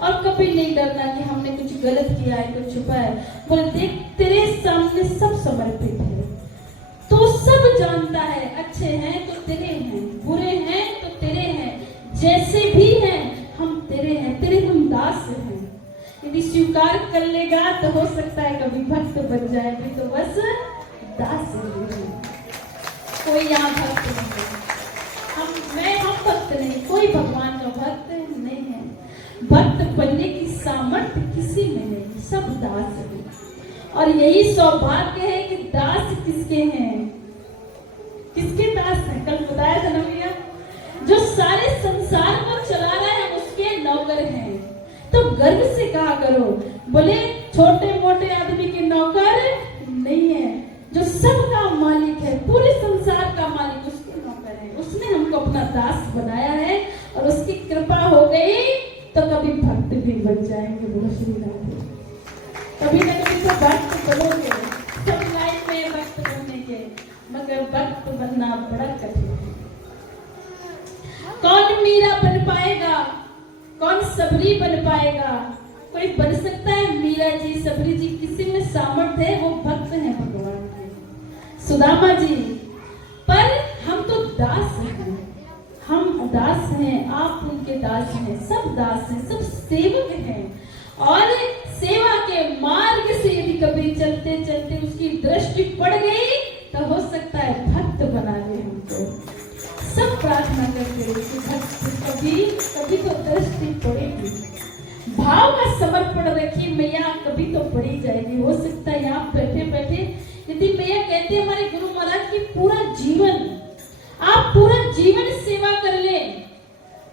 और कभी नहीं डरना कि हमने कुछ गलत किया है, कुछ छुपा है। बोले देख तेरे सामने सब समर्पित है, तो सब जानता है, अच्छे हैं तो तेरे हैं, बुरे हैं तो तेरे हैं, जैसे भी हैं हम तेरे हैं, तेरे हम दास हैं। यदि स्वीकार कर लेगा तो हो सकता है कभी भक्त बन जाए, भी तो बस दास है। कोई यहाँ भक्त नहीं है, हम भक्त नहीं, कोई भगवान का भक्त नहीं है। भक्त बनने की सामर्थ्य किसी में नहीं, सब दास है। और यही सौभाग्य है कि दास किसके हैं, किसके दास हैं? कल बताया था ना भैया, जो सारे संसार को चला रहा है उसके नौकर हैं। तो गर्व से कहा करो, बोले छोटे मोटे आदमी के नौकर नहीं है, जो सबका मालिक है, पूरे संसार का मालिक उसके नौकर है। उसने हमको अपना दास बनाया है और उसकी कृपा हो गई तो कभी भक्त भी बन जाएंगे। बोलो श्री राधे। कभी न कभी तो भक्त बनोगे, सब लाइफ में भक्त बनने के, मगर भक्त बनना बड़ा कठिन है। कौन मीरा बन पाएगा, कौन सबरी बन पाएगा? कोई बन सकता है मीरा जी, सबरी जी? किसी में सामर्थ्य है, वो भक्त है भगवान के। सुदामा जी, पर हम तो दास हैं, हम दास हैं, आप उनके दास हैं, सब दास हैं, सब सेवक हैं। और सेवा के मार्ग से यदि कभी चलते चलते उसकी दृष्टि पड़ गई तो हो सकता है भक्त बना ले हमको। सब प्रार्थना करते हैं कि भक्त कभी कभी तो दृष्टि पड़ेगी। भाव का समर्पण रखिए, मैया कभी तो पड़ी जाएगी। हो सकता है यहाँ बैठे बैठे यदि मैया कहते हैं हमारे गुरु महाराज की पूरा जीवन, आप पूरा जीवन सेवा कर ले,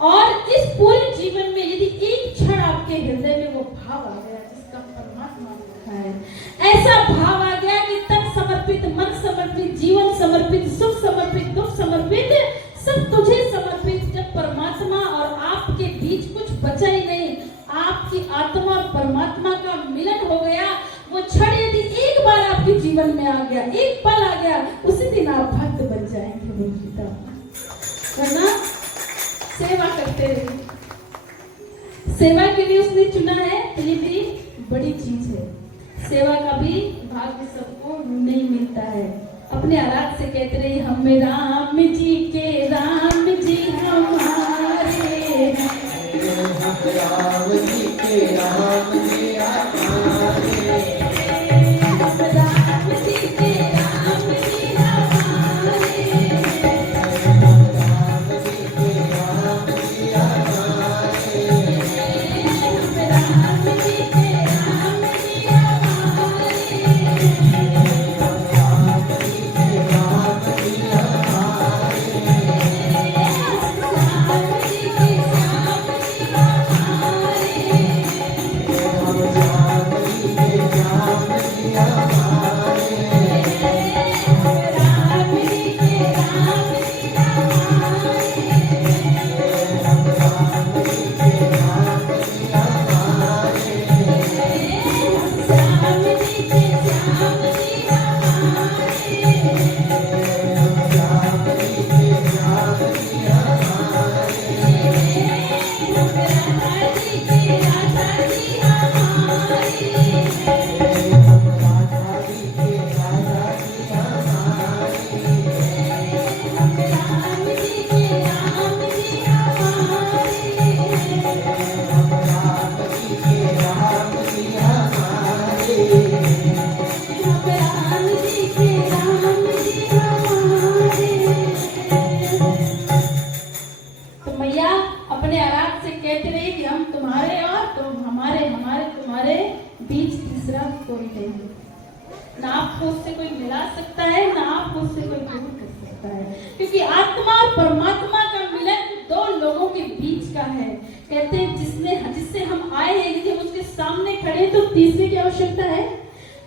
और इस पूरे जीवन में यदि एक क्षण आपके हृदय में वो भाव आ गया जिसका परमात्मा लिखा है, ऐसा भाव आ गया कि तन समर्पित, मन समर्पित, जीवन समर्पित, सुख समर्पित, दुख समर्पित, सब तुझे समर्पित, जब परमात्मा और आपके बीच कुछ बचा ही नहीं, आपकी आत्मा और परमात्मा का मिलन हो गया, वो क्षण यदि एक बार आपके जीवन में आ गया, एक पल आ गया, उसी दिन आप भक्त बन जाएंगे। वरना सेवा करते रहिए। सेवा के लिए उसने चुना है तो ये भी बड़ी चीज है। सेवा का भी भाग्य सबको नहीं मिलता है। अपने आराध से कहते रहिए, हम राम जी के राम जी हमारे, हम राम जी के राम जी हमारे, हम राम जी के राम जी हमारे,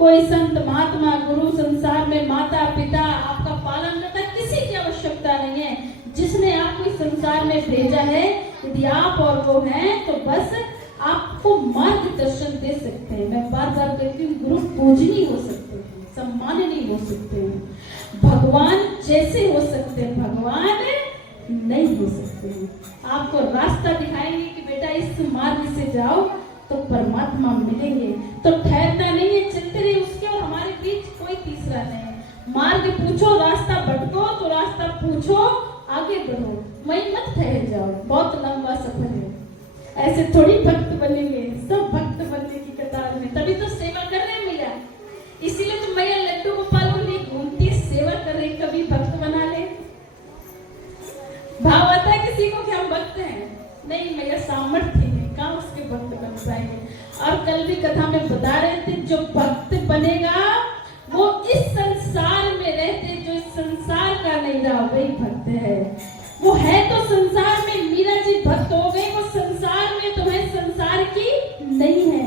कोई संत महात्मा गुरु संसार में माता पिता आपका पालन करता, किसी की आवश्यकता नहीं है। जिसने आपको संसार में भेजा है, यदि आप और वो हैं तो बस आपको मार्गदर्शन दे सकते हैं। मैं बार बार कहती हूँ, गुरु पूजनीय हो सकते हैं, सम्माननीय हो सकते हैं, भगवान जैसे हो सकते हैं, भगवान नहीं हो सकते हैं। आपको रास्ता दिखाएंगे कि बेटा इस मार्ग से जाओ तो परमात्मा मिलेंगे। तो ठहरना नहीं है, चलते रहे, उसके और हमारे बीच कोई तीसरा नहीं है। मार्ग पूछो, रास्ता भटको तो रास्ता पूछो, आगे बढ़ो, वहीं मत ठहर जाओ, बहुत लंबा सफर है। ऐसे थोड़ी भक्त बनेंगे, सब भक्त बनने की कतार में, तभी तो सेवा कर रहे हैं मैया। इसीलिए तो मैया लड्डू गोपाल को लिए घूमती सेवा कर रही, कभी भक्त बना ले। भाव आता है किसी को कि हम भक्त हैं, नहीं मैया सामर्थ्य है, कहाँ उसके भक्त बन पाएंगे। और कल भी कथा में बता रहे थे, जो भक्त बनेगा वो इस संसार में रहते, जो इस संसार का नहीं रहा वही भक्त है। वो है तो संसार में, मीरा जी भक्त हो गई, वो संसार में तो है, संसार की नहीं है।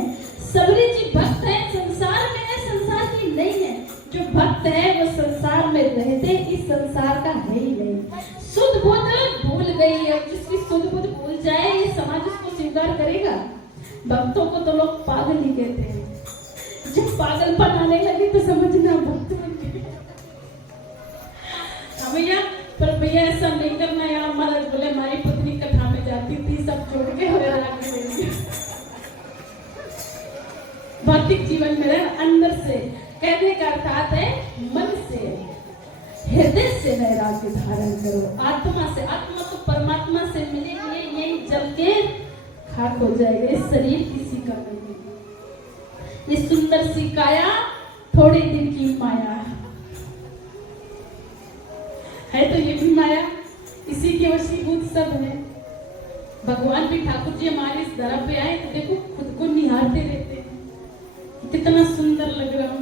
सबरी जी भक्त है, संसार में है, संसार की नहीं है। जो भक्त है वो संसार में रहते, इस संसार का है ही नहीं। शुद्ध बुद्ध भूल गई है, जिसकी शुद्ध बुद्ध भूल जाए ये समाज उसको स्वीकार करेगा। भक्तों को तो लोग पागल ही कहते हैं। जब पागलपन आने लगे तो समझना भक्त बन गए। भैया पर भैया ऐसा नहीं करना यार। महाराज बोले हमारी पत्नी कथा में जाती थी, सब छोड़ के हरे आगे गई। भौतिक जीवन में रह, अंदर से, कहने का अर्थात है मन से, हृदय से वैराग्य धारण करो। आत्मा से, आत्मा तो परमात्मा से मिलेगी, यही जल के खाक हो जाएगा। इस शरीर किसी का नहीं, ये सुंदर सी काया थोड़े दिन की माया है, तो ये भी माया, इसी के वशीभूत सब है। भगवान भी ठाकुर जी हमारे इस धरा पे आए तो देखो खुद को निहारते रहते हैं, कितना सुंदर लग रहा हूं।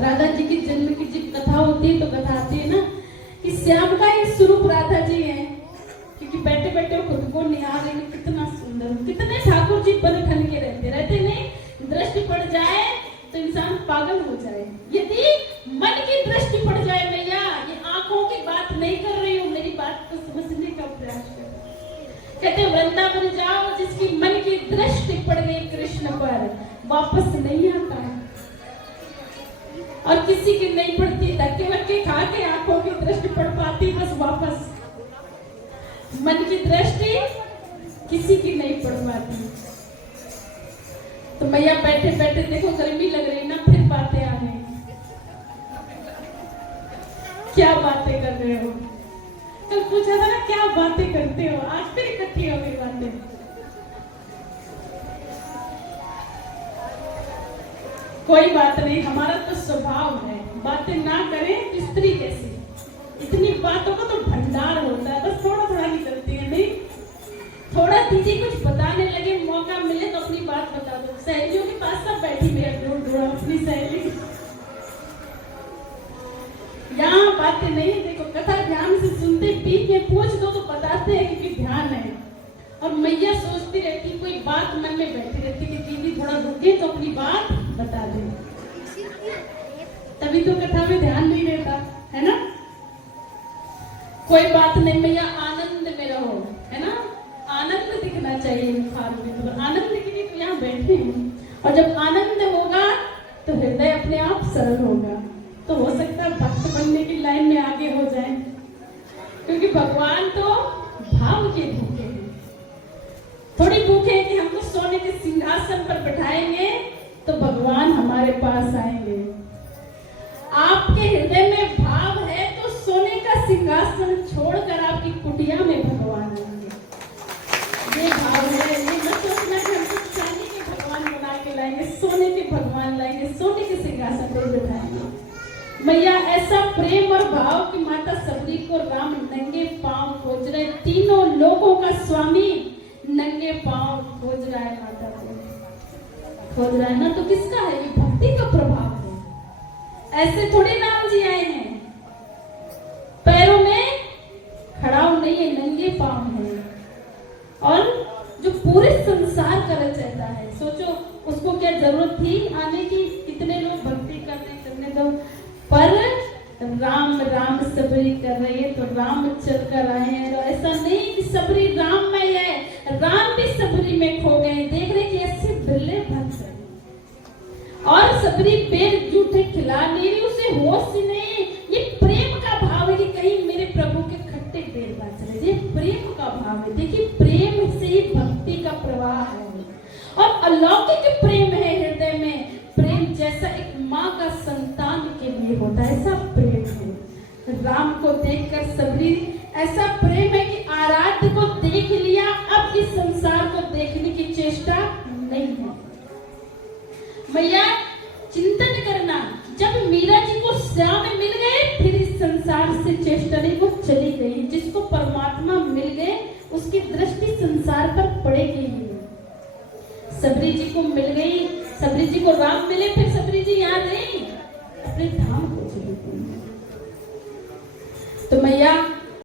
राधा जी के जन्म की जब कथा होती है तो कथा आती है ना कि श्याम का एक स्वरूप राधा जी है, क्योंकि बैठे बैठे खुद को निहार रहे, कितना सुंदर। कितने ठाकुर जी बन ठन के रहते नहीं, दृष्टि पड़ जाए तो इंसान पागल हो जाए। यदि मन की दृष्टि पड़ जाए, मैया ये आंखों की बात नहीं कर रही हूँ, मेरी बात को समझने का प्रयास करो। कहते वृंदावन जाओ, जिसकी मन की दृष्टि पड़ गई कृष्ण पर वापस नहीं आता है, और किसी की नहीं पड़ती, धक्के वक्के खा के आंखों की दृष्टि पड़ पाती, बस वापस। मन की दृष्टि किसी की नहीं पड़ पाती। तो मैया बैठे बैठे देखो गर्मी लग रही ना, फिर बातें आ रही, क्या बातें कर रहे हो। कल पूछा था ना क्या बातें करते हो, आज फिर इकट्ठी हो गई बातें। कोई बात नहीं, हमारा तो स्वभाव है बातें ना करें तो स्त्री जैसी। इतनी बातों का तो भंडार होता है, बस थोड़ा थोड़ा ही करती है। नहीं थोड़ा दीदी कुछ बताने लगे, मौका मिले तो अपनी बात बता दो। सहेलियों के पास सब बैठी, मेरा जोड़ जोड़ा अपनी सहेली, यहाँ बातें नहीं। देखो कथा ध्यान से सुनते, बीच में पूछ दो तो बताते हैं क्योंकि ध्यान है। और मैया सोचती रहती, कोई बात मन में बैठी रहती कि दीदी थोड़ा रुके तो अपनी बात बता दे, तभी तो कथा में ध्यान नहीं रहता है ना। कोई बात नहीं मैया, आनंद में रहो, है ना, आनंद दिखना चाहिए मुखार में। तो आनंद के लिए तो यहाँ बैठे हैं, और जब आनंद होगा तो हृदय अपने आप सरल होगा। तो हो सकता है भक्त बनने की लाइन में आगे हो जाए, क्योंकि भगवान तो भाव के भूखे हैं। थोड़ी भूखे हैं कि हमको सोने के सिंहासन पर बैठाएंगे तो भगवान हमारे पास आएंगे। आपके हृदय में भाव है तो सोने का सिंहासन छोड़कर आपकी कुटिया में भगवान आएंगे। ये भाव है, ये मत सोचना कि हमको चांदी के भगवान बना के लाएंगे, सोने के भगवान लाएंगे, सोने के सिंहासन पर बैठाएंगे। मैया ऐसा प्रेम और भाव कि माता सबरी को राम नंगे पांव खोज रहे, तीनों लोगों का स्वामी नंगे पांव खोज रहा है, माता को खोज रहा है ना। तो किसका है ये? भक्ति का प्रभाव है। ऐसे थोड़े राम जी आए हैं, पैरों में खड़ाऊ नहीं है, नंगे पांव है। और जो पूरे संसार का रचयिता है, सोचो उसको क्या जरूरत थी आने की, कितने लोग भक्ति करने दो, पर राम राम सबरी कर रही है तो राम चल कर आए हैं। तो ऐसा नहीं कि सबरी राम में है, राम भी सबरी में खो गए। देख रहे कि ऐसे बिरले भक्त है, और सबरी पेड़ जूठे खिला नहीं रही, उसे होश ही नहीं। ये प्रेम का भाव है कि कहीं मेरे प्रभु के खट्टे बेर का भाव है। देखिए प्रेम से ही भक्ति का प्रवाह है और अलौकिक प्रेम है हृदय में। प्रेम जैसा एक माँ का संतान के लिए होता है, ऐसा प्रेम है। राम को देखकर सबरी ऐसा प्रेम है कि आराध्य को देख लिया, अब इस संसार को देखने की चेष्टा नहीं है। मैया चिंतन करना, जब मीरा जी को श्याम मिल गए फिर इस संसार से चेष्टा नहीं, वो चली गई। जिसको परमात्मा मिल गए उसकी दृष्टि संसार पर पड़ेगी ही। सबरी जी को मिल गई, सबरी जी को राम मिले, फिर सबरी जी यहाँ नहीं, अपने धाम को चली गई। तो मैया